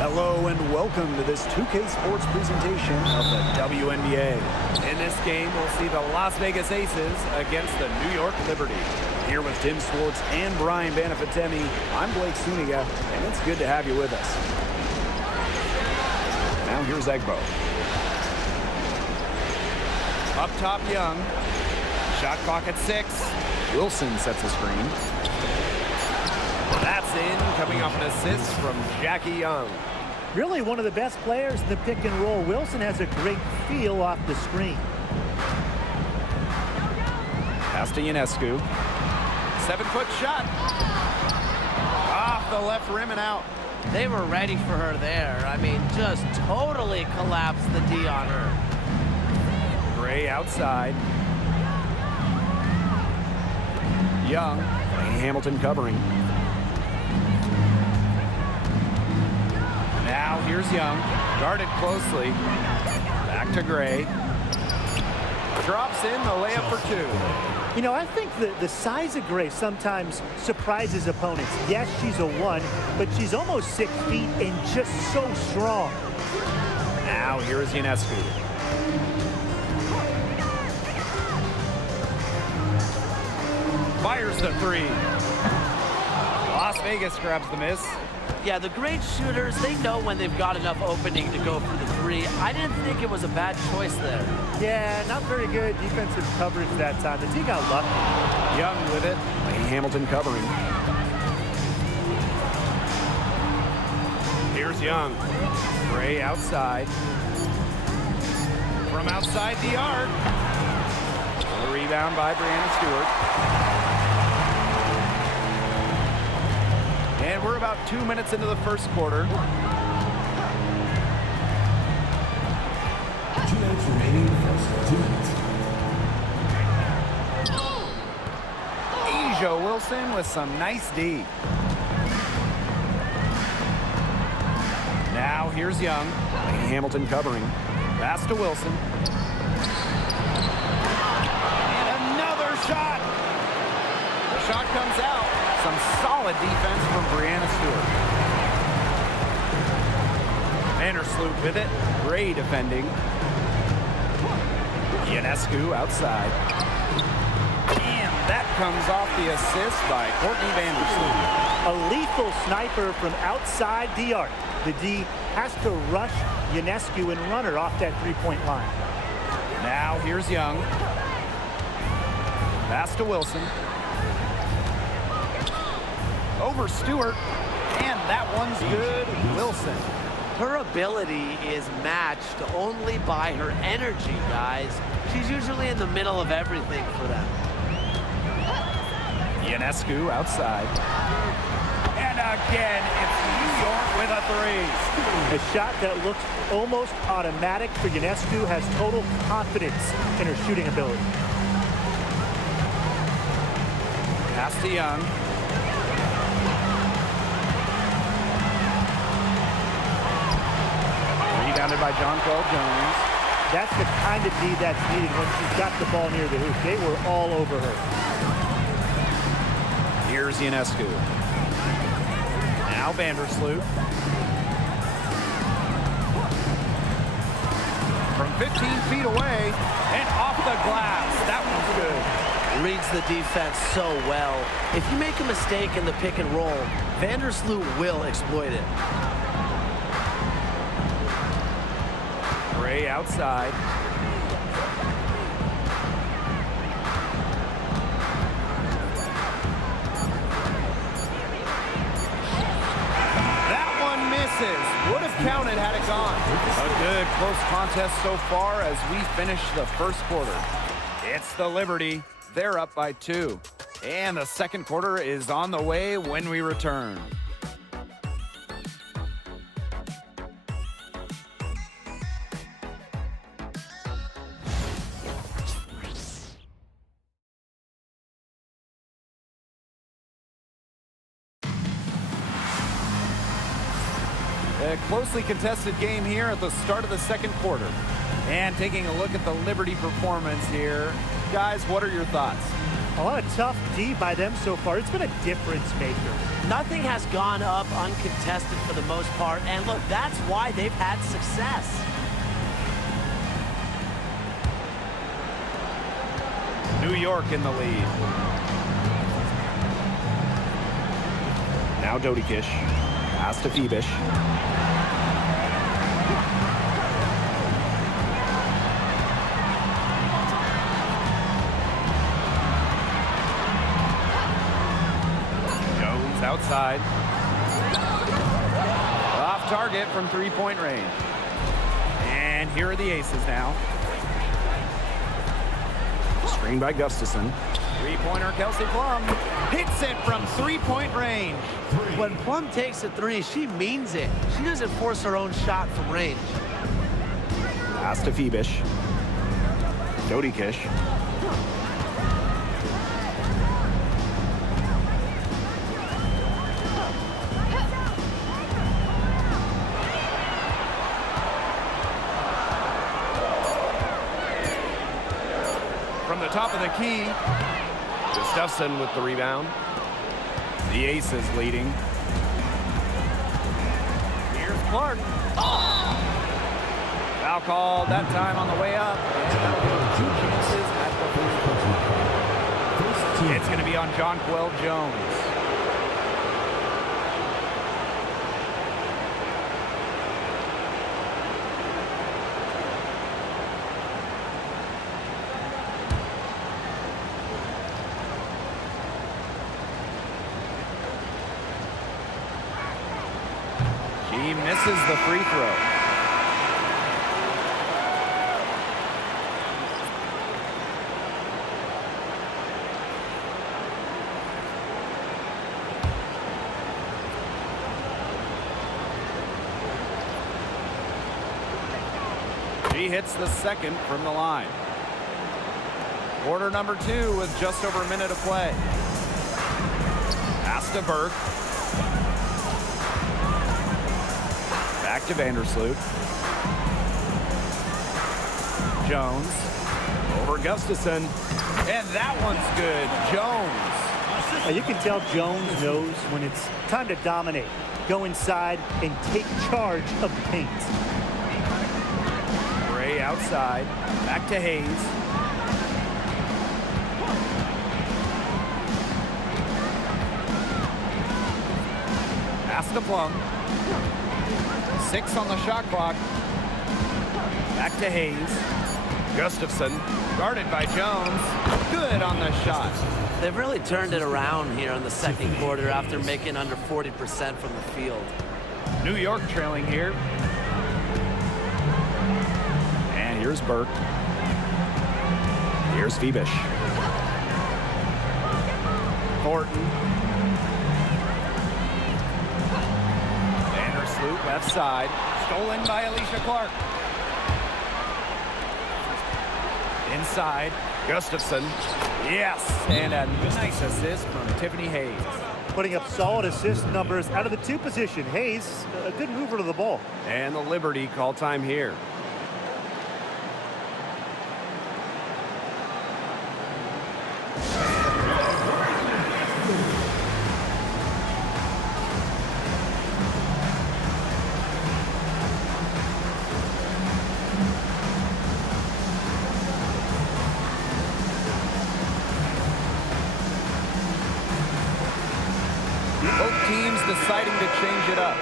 Hello and welcome to this 2K Sports presentation of the WNBA. In this game, we'll see the Las Vegas Aces against the New York Liberty. Here with Tim Swartz and Brian Banafitemi, I'm Blake Suniga, and it's good to have you with us. Now here's Egbo. Up top, Young. Shot clock at 6. Wilson sets the screen. That's in, coming off an assist from Jackie Young. Really one of the best players in the pick and roll. Wilson has a great feel off the screen. Pass to Ionescu. 7-foot shot. Off the left rim and out. They were ready for her there. I mean, just totally collapsed the D on her. Gray outside. Young. Hamilton covering. Now here's Young, guarded closely. Back to Gray. Drops in the layup for 2. You know, I think the size of Gray sometimes surprises opponents. Yes, she's a 1, but she's almost 6 feet and just so strong. Now here's Ionescu. Fires the 3. Las Vegas grabs the miss. Yeah, the great shooters, they know when they've got enough opening to go for the 3. I didn't think it was a bad choice there. Yeah, not very good defensive coverage that time. The D got lucky. Young with it. Hamilton covering. Here's Young. Gray outside. From outside the arc. The rebound by Brianna Stewart. And we're about 2 minutes into the first quarter. 2 minutes remaining in the first 2 minutes. Asia Wilson with some nice D. Now here's Young. Hamilton covering. Pass to Wilson. And another shot. The shot comes out. Some solid defense from Brianna Stewart. Vandersloot with it. Gray defending. Ionescu outside. And that comes off the assist by Courtney Vandersloot. A lethal sniper from outside the arc. The D has to rush Ionescu and run her off that three-point line. Now here's Young. Pass to Wilson. Over Stewart, and that one's good. Wilson. Her ability is matched only by her energy, guys. She's usually in the middle of everything for them. Ionescu outside. And again, it's New York with a 3. A shot that looks almost automatic for Ionescu has total confidence in her shooting ability. Pass to Young. Rebounded by Jonquel Jones. That's the kind of D that's needed when she's got the ball near the hoop. They were all over her. Here's Ionescu. Now Vandersloot. From 15 feet away and off the glass. That one's good. Reads the defense so well. If you make a mistake in the pick and roll, Vandersloot will exploit it. Gray outside. That one misses. Would have counted had it gone. A good close contest so far as we finish the first quarter. It's the Liberty. They're up by 2. And the second quarter is on the way when we return. A closely contested game here at the start of the second quarter. And taking a look at the Liberty performance here. Guys, what are your thoughts? A lot of tough D by them so far. It's been a difference maker. Nothing has gone up uncontested for the most part, and look, that's why they've had success. New York in the lead. Now Doty Kish. Pass to Phoebish. Jones outside. Off target from three-point range. And here are the aces now. Screen by Gustafson. Three-pointer, Kelsey Plum. Hits it from three-point range. When Plum takes a three, she means it. She doesn't force her own shot from range. Pass to Phoebish. Doty Kish. From the top of the key, Gustafson with the rebound. The Aces leading. Here's Clark. Foul called that time on the way up. And that'll give them 2 chances at the free throw. It's going to be on Jonquel Jones. He misses the free throw. He hits the second from the line. Quarter number 2 with just over a minute of play. Pass to Burke. Back to Vandersloot. Jones over Gustafson. And that one's good. Jones. Now you can tell Jones knows when it's time to dominate. Go inside and take charge of the paint. Gray outside. Back to Hayes. Pass to Plum. 6 on the shot clock. Back to Hayes. Gustafson, guarded by Jones. Good on the shot. They've really turned it around here in the second quarter after making under 40% from the field. New York trailing here. And here's Burke. Here's Phoebish. Thornton. Vandersloot left side. Stolen by Alicia Clark. Inside. Gustafson. Yes. And a nice assist from Tiffany Hayes. Putting up solid assist numbers out of the 2 position. Hayes, a good mover to the ball. And the Liberty call time here. Both teams deciding to change it up.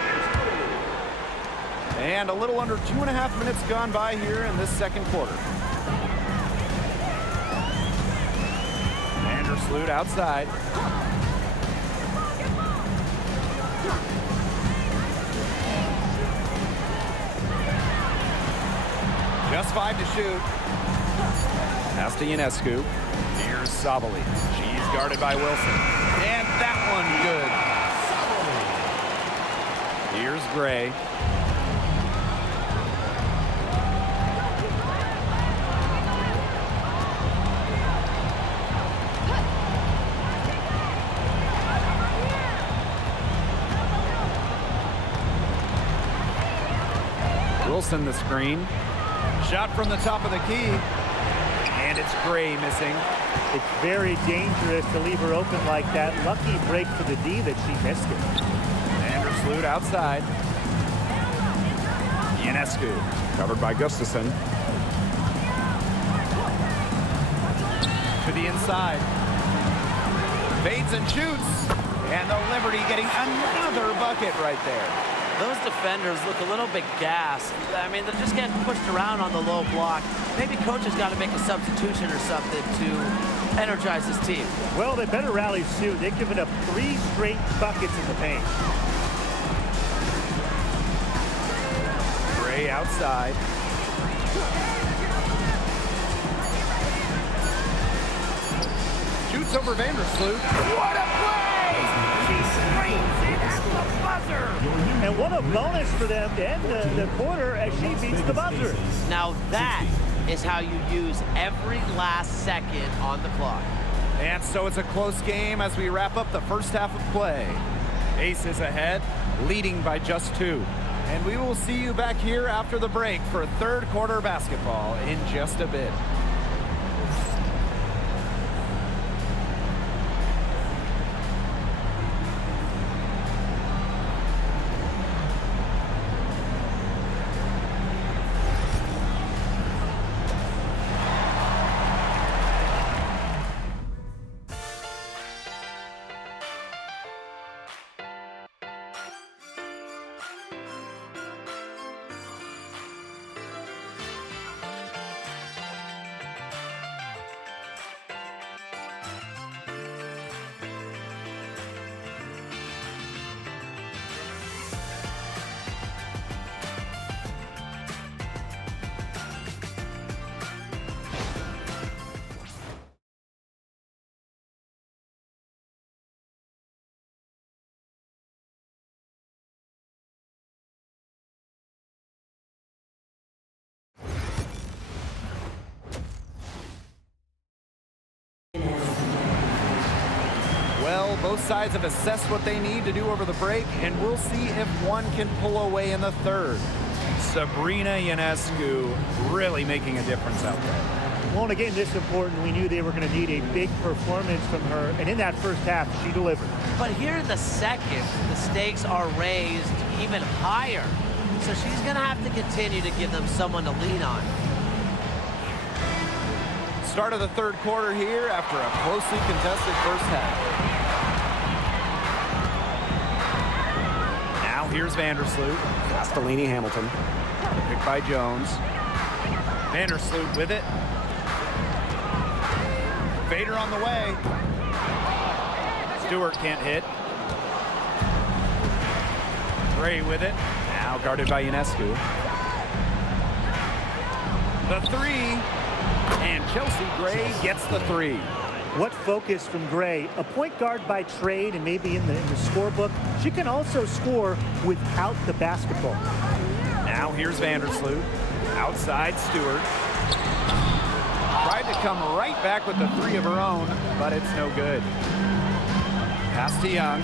And a little under 2.5 minutes gone by here in this second quarter. Vandersloot outside. Just 5 to shoot. Pass to Ionescu. Here's Sabali. She's guarded by Wilson. And that one good. Here's Gray. Wilson the screen. Shot from the top of the key. And And it's Gray missing. It's very dangerous to leave her open like that. Lucky break for the D that she missed it. Vandersloot outside. Ionescu covered by Gustafson. To the inside. Fades and shoots. And the Liberty getting another bucket right there. Those defenders look a little bit gassed. I mean, they're just getting pushed around on the low block. Maybe coach has got to make a substitution or something to energize his team. Well, they better rally soon. They've given up 3 straight buckets in the paint. Gray outside. Shoots over Vandersloot. What a play! She screams it at the buzzer! And what a bonus for them to end the quarter as she beats the buzzer. Now that is how you use every last second on the clock. And so it's a close game as we wrap up the first half of play. Aces ahead, leading by just 2. And we will see you back here after the break for third quarter basketball in just a bit. Well, both sides have assessed what they need to do over the break, and we'll see if one can pull away in the third. Sabrina Ionescu really making a difference out there. Well, in a game this important, we knew they were going to need a big performance from her, and in that first half, she delivered. But here in the second, the stakes are raised even higher. So she's going to have to continue to give them someone to lean on. Start of the third quarter here after a closely contested first half. Now here's Vandersloot. Castellini Hamilton. Picked by Jones. Vandersloot with it. Vader on the way. Stewart can't hit. Gray with it. Now guarded by Ionescu. The three. And Chelsea Gray gets the 3. What focus from Gray, a point guard by trade and maybe in the scorebook. She can also score without the basketball. Now here's Vandersloot. Outside Stewart. Tried to come right back with the 3 of her own, but it's no good. Pass to Young.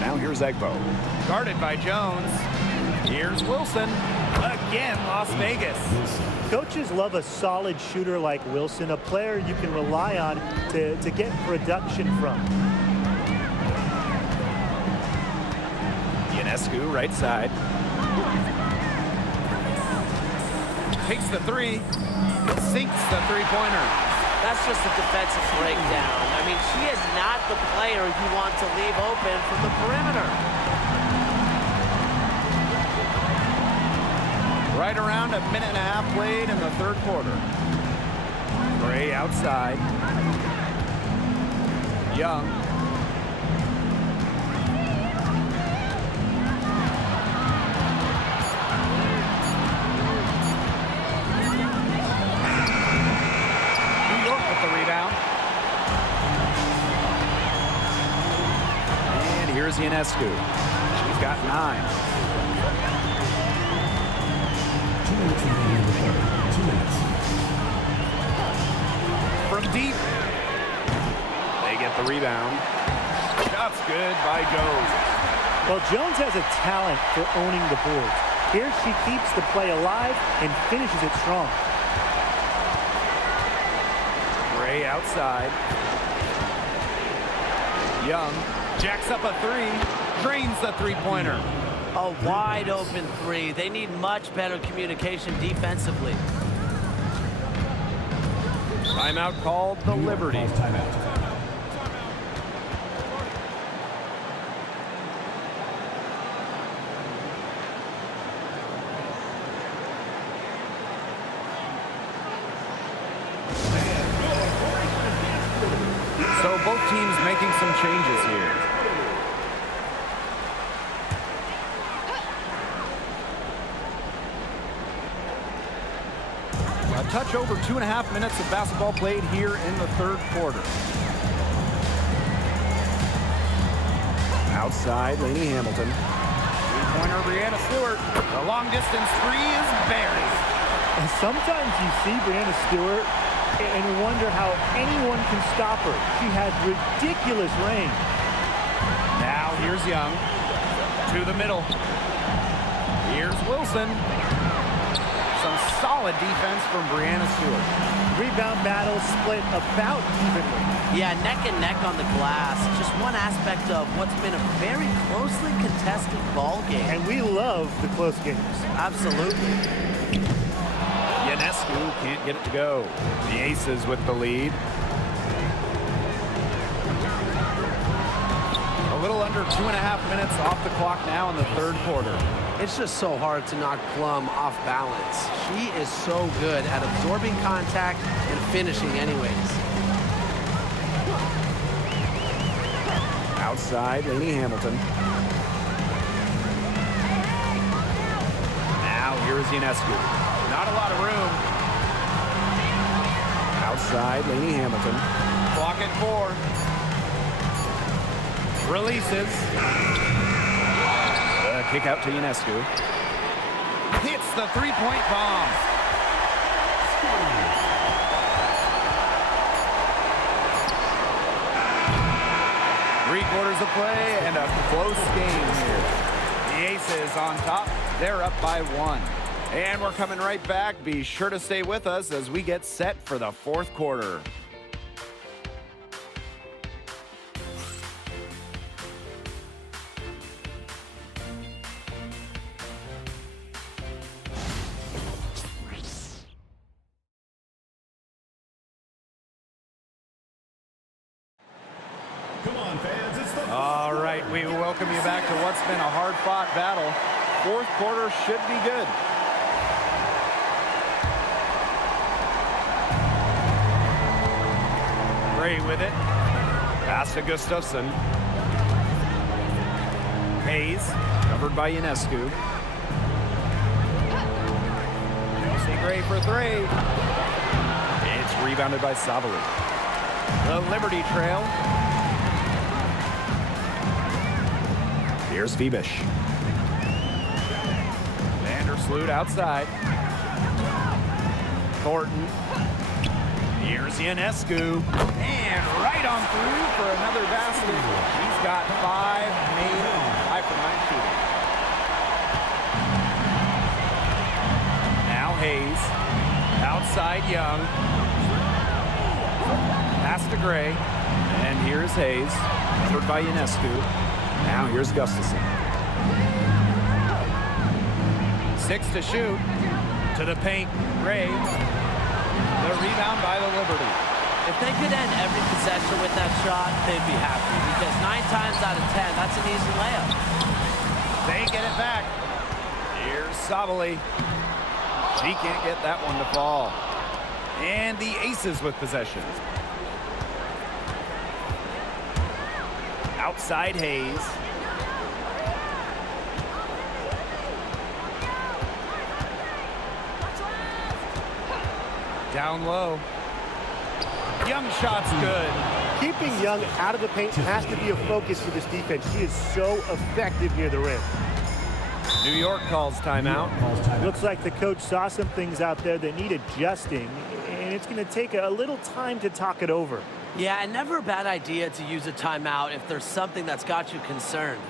Now here's Egbo. Guarded by Jones. Here's Wilson. Again, Las Vegas. Coaches love a solid shooter like Wilson, a player you can rely on to get production from. Ionescu, right side. Takes the 3. Sinks the three-pointer. That's just a defensive breakdown. I mean, she is not the player you want to leave open from the perimeter. Right around a minute and a half played in the third quarter. Gray outside. Young. New York with the rebound. And here's Ionescu. She's got 9. From deep. They get the rebound. Shot's good by Jones. Well, Jones has a talent for owning the boards. Here she keeps the play alive and finishes it strong. Gray outside. Young jacks up a three, drains the three-pointer. A wide open three. They need much better communication defensively. Timeout called the Liberty. Timeout. So both teams making some changes here. A touch over 2.5 minutes of basketball played here in the third quarter. Outside, Lainey Hamilton. Three-pointer, Brianna Stewart. The long-distance three is buried. And sometimes you see Brianna Stewart and wonder how anyone can stop her. She has ridiculous range. Now here's Young to the middle. Here's Wilson. Some solid defense from Brianna Stewart. Rebound battle split about evenly. Yeah, neck and neck on the glass. Just one aspect of what's been a very closely contested ball game. And we love the close games. Absolutely. Ionescu can't get it to go. The Aces with the lead. A little under 2.5 minutes off the clock now in the third quarter. It's just so hard to knock Plum off balance. She is so good at absorbing contact and finishing anyways. Outside, Lainey Hamilton. Now here's Ionescu. Not a lot of room. Outside, Lainey Hamilton. Clock at 4. Releases. Kick out to Ionescu. Hits the three-point bomb. Three-quarters of play and a close game here. The Aces on top. They're up by 1. And we're coming right back. Be sure to stay with us as we get set for the fourth quarter. Come on, fans. It's the All right, we welcome you back to what's been a hard-fought battle. Fourth quarter should be good. Gray with it. Pass to Gustafson. Hayes, covered by Ionescu. Chelsea Gray for 3. It's rebounded by Savali. The Liberty trail. Here's Phoebish. Vandersloot outside. Thornton. Here's Ionescu. And right on through for another basket. He's got 5 made, 5 for 9 shooting. Now Hayes. Outside Young. Pass to Gray. And here's Hayes. Covered by Ionescu. Now here's Gustafson. 6 to shoot. To the paint. Gray. The rebound by the Liberty. If they could end every possession with that shot, they'd be happy. Because 9 times out of 10, that's an easy layup. They get it back. Here's Savali. She can't get that one to fall. And the Aces with possession. Outside Hayes. Down low. Young shot's good. Keeping Young out of the paint has to be a focus for this defense. She is so effective near the rim. New York calls timeout. Looks like the coach saw some things out there that need adjusting, and it's going to take a little time to talk it over. Yeah, and never a bad idea to use a timeout if there's something that's got you concerned.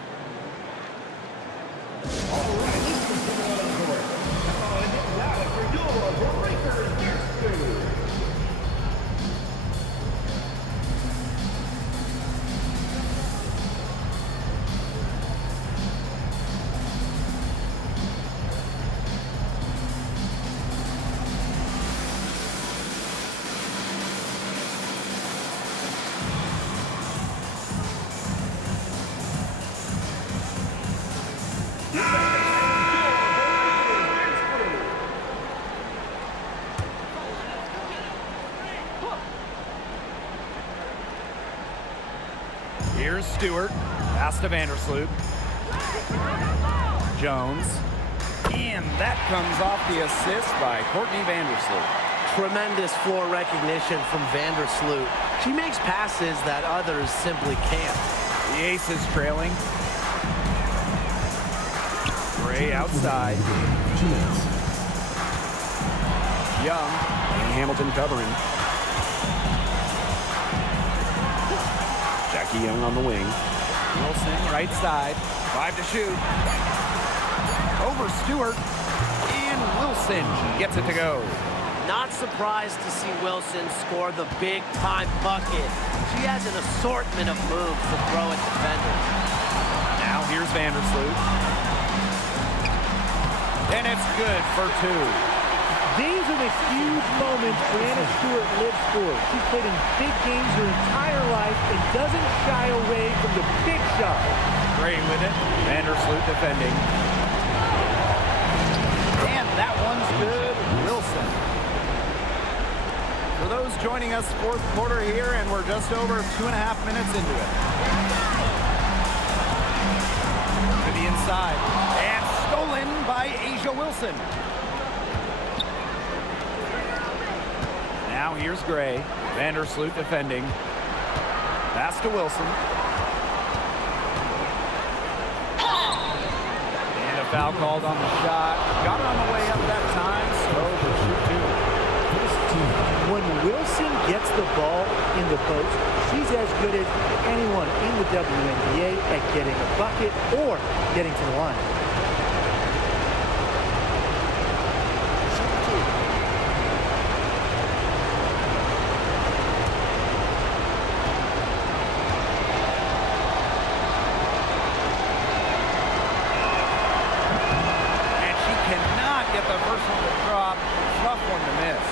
Here's Stewart. Pass to Vandersloot. Jones. And that comes off the assist by Courtney Vandersloot. Tremendous floor recognition from Vandersloot. She makes passes that others simply can't. The Aces trailing. Gray outside. 2 minutes. Young. And Hamilton covering. Jackie Young on the wing. Wilson right side. 5 to shoot. Over Stewart. And Wilson gets it to go. Not surprised to see Wilson score the big-time bucket. She has an assortment of moves to throw at defenders. Now here's Vandersloot. And it's good for 2. These are the huge moments Brianna Stewart lives for. She's played in big games her entire life and doesn't shy away from the big shot. Gray with it. Vandersloot defending. And that one's good. Wilson. For those joining us, fourth quarter here, and we're just over 2.5 minutes into it. To the inside. And stolen by Asia Wilson. Now here's Gray. Vandersloot defending. Pass to Wilson. And a foul called on the shot. Got it on the way up that time, so we'll shoot 2. When Wilson gets the ball in the post, she's as good as anyone in the WNBA at getting a bucket or getting to the line. And she cannot get the first one to drop. Tough one to miss.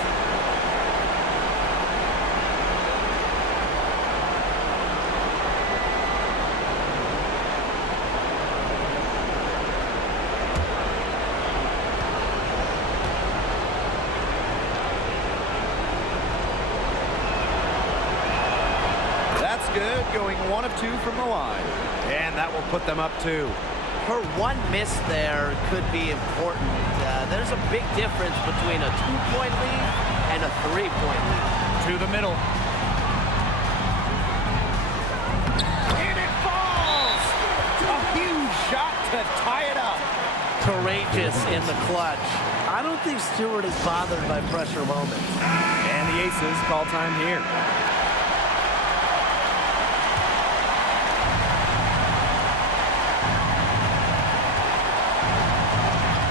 That's good, going 1 of 2 from the line. And that will put them up 2. Her one miss there could be important. There's a big difference between a 2-point lead and a 3-point lead. To the middle. And it falls! A huge shot to tie it up. Courageous in the clutch. I don't think Stewart is bothered by pressure moments. And the Aces call time here.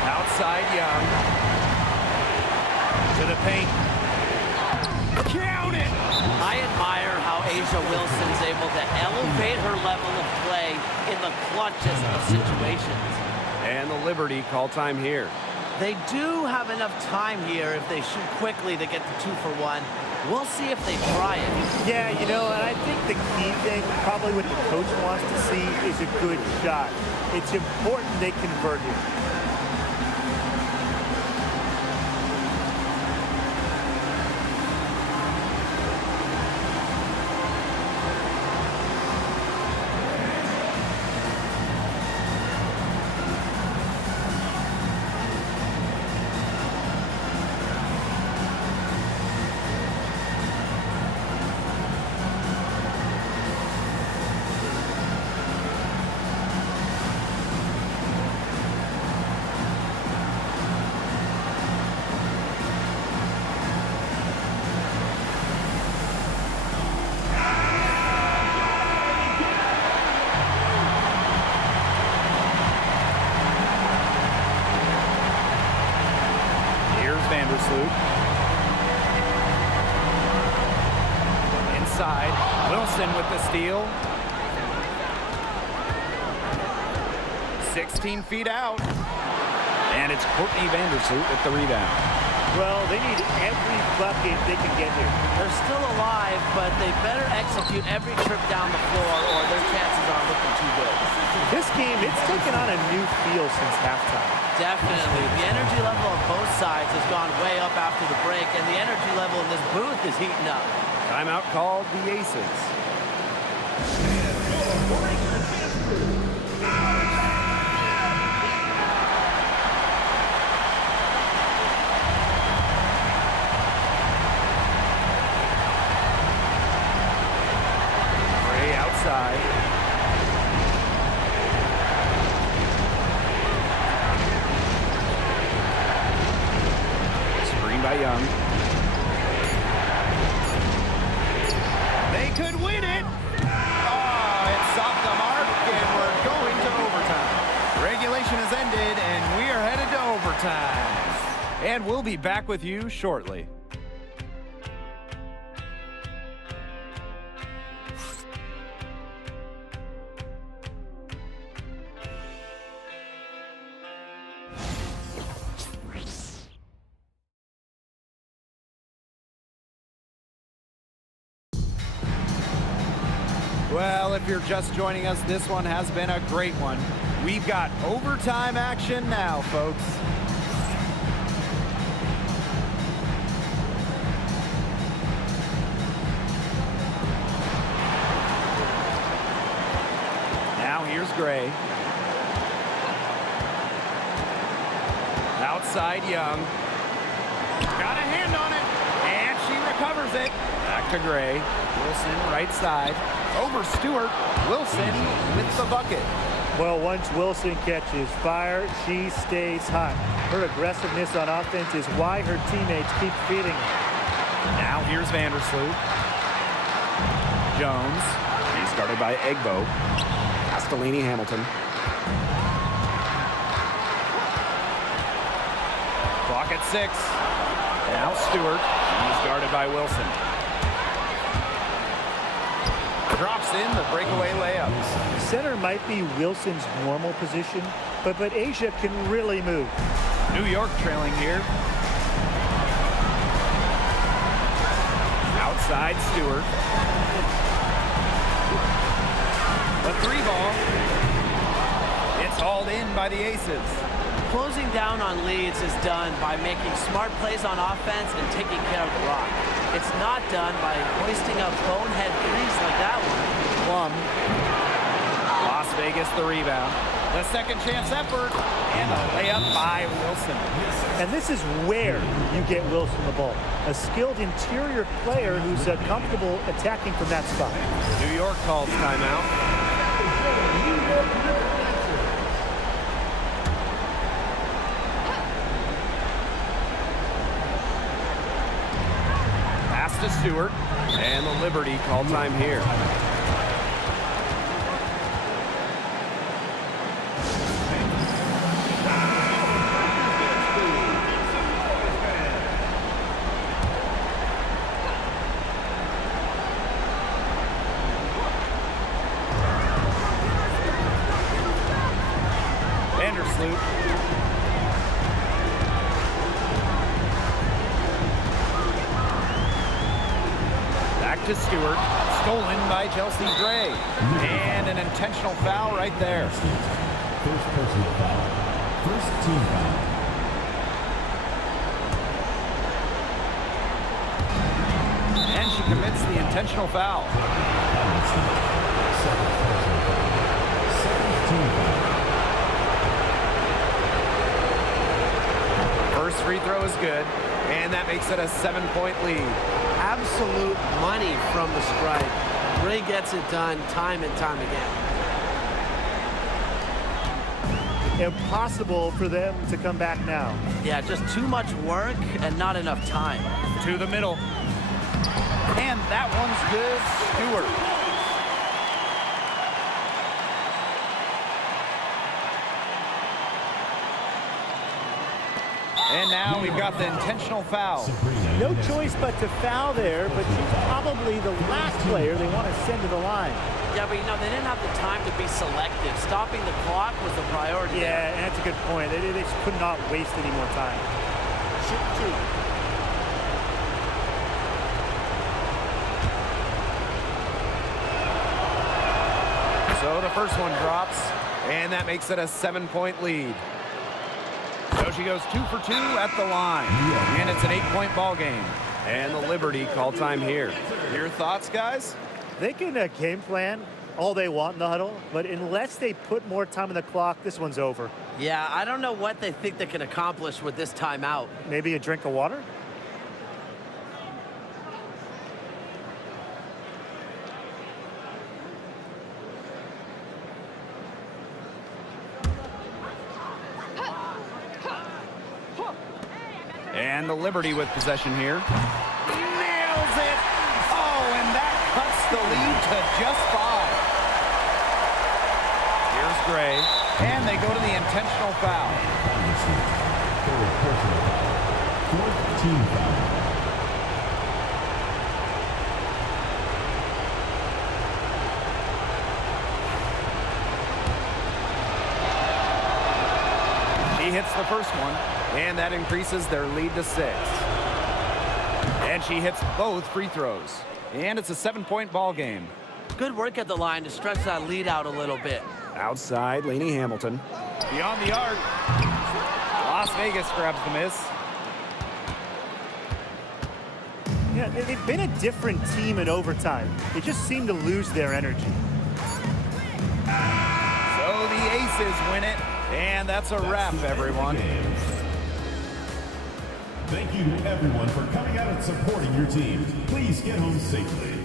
Outside Young. To the paint. Count it! I admire how Asia Wilson's able to elevate her level of play in the clutchest of situations. And the Liberty call time here. They do have enough time here if they shoot quickly to get the 2 for 1. We'll see if they try it. Yeah, you know, and I think the key thing, probably what the coach wants to see, is a good shot. It's important they convert here. Vandersloot. Inside. Wilson with the steal. 16 feet out. And it's Courtney Vandersloot with the rebound. Well, they need every bucket they can get here. They're still alive, but they better execute every trip down the floor or their chances aren't looking too good. This game, it's taken on a new feel since halftime. Definitely. The energy level on both sides has gone way up after the break, and the energy level in this booth is heating up. Timeout called the Aces. And we'll be back with you shortly. Well, if you're just joining us, this one has been a great one. We've got overtime action now, folks. Now here's Gray. Outside Young. Got a hand on it, and she recovers it. Back to Gray. Wilson right side. Over Stewart. Wilson with the bucket. Well, once Wilson catches fire, she stays hot. Her aggressiveness on offense is why her teammates keep feeding her. Now here's Vandersloot. Jones. He's guarded by Egbo. Castellini Hamilton. Clock at 6. Now Stewart. He's guarded by Wilson. Drops in the breakaway layup. Center might be Wilson's normal position, but Asia can really move. New York trailing here. Outside Stewart. The 3-ball. It's hauled in by the Aces. Closing down on leads is done by making smart plays on offense and taking care of the rock. It's not done by hoisting up bonehead threes like that one. Plum. Las Vegas the rebound. The second chance effort. And a layup by Wilson. And this is where you get Wilson the ball. A skilled interior player who's comfortable attacking from that spot. New York calls timeout. Pass to Stewart. And the Liberty call time here. Vandersloot. Back to Stewart. Stolen by Chelsea Gray. And an intentional foul right there. First personal foul. First team foul. And she commits the intentional foul. Second personal foul. Second team foul. First free throw is good, and that makes it a 7-point lead. Absolute money from the stripe. Gray gets it done time and time again. Impossible for them to come back now. Yeah, just too much work and not enough time. To the middle. And that one's good. Stewart. And now we've got the intentional foul. No choice but to foul there, but she's probably the last player they want to send to the line. Yeah, but they didn't have the time to be selective. Stopping the clock was the priority. Yeah, and that's a good point. They just could not waste any more time. Shoot 2. So the first one drops, and that makes it a 7-point lead. So she goes 2 for 2 at the line, and it's an 8-point ball game. And the Liberty call time here. Your thoughts, guys? They can game plan all they want in the huddle, but unless they put more time on the clock, this one's over. Yeah, I don't know what they think they can accomplish with this timeout. Maybe a drink of water? And the Liberty with possession here. Nails it! Oh, and that cuts the lead to just 5. Here's Gray, and they go to the intentional foul. Third personal foul. Fourth team foul. He hits the first one, and that increases their lead to 6. And she hits both free throws. And it's a 7-point ball game. Good work at the line to stretch that lead out a little bit. Outside, Lainey Hamilton. Beyond the arc. Las Vegas grabs the miss. Yeah, they've been a different team in overtime. They just seem to lose their energy. So the Aces win it, and that's a wrap, everyone. Thank you to everyone for coming out and supporting your team. Please get home safely.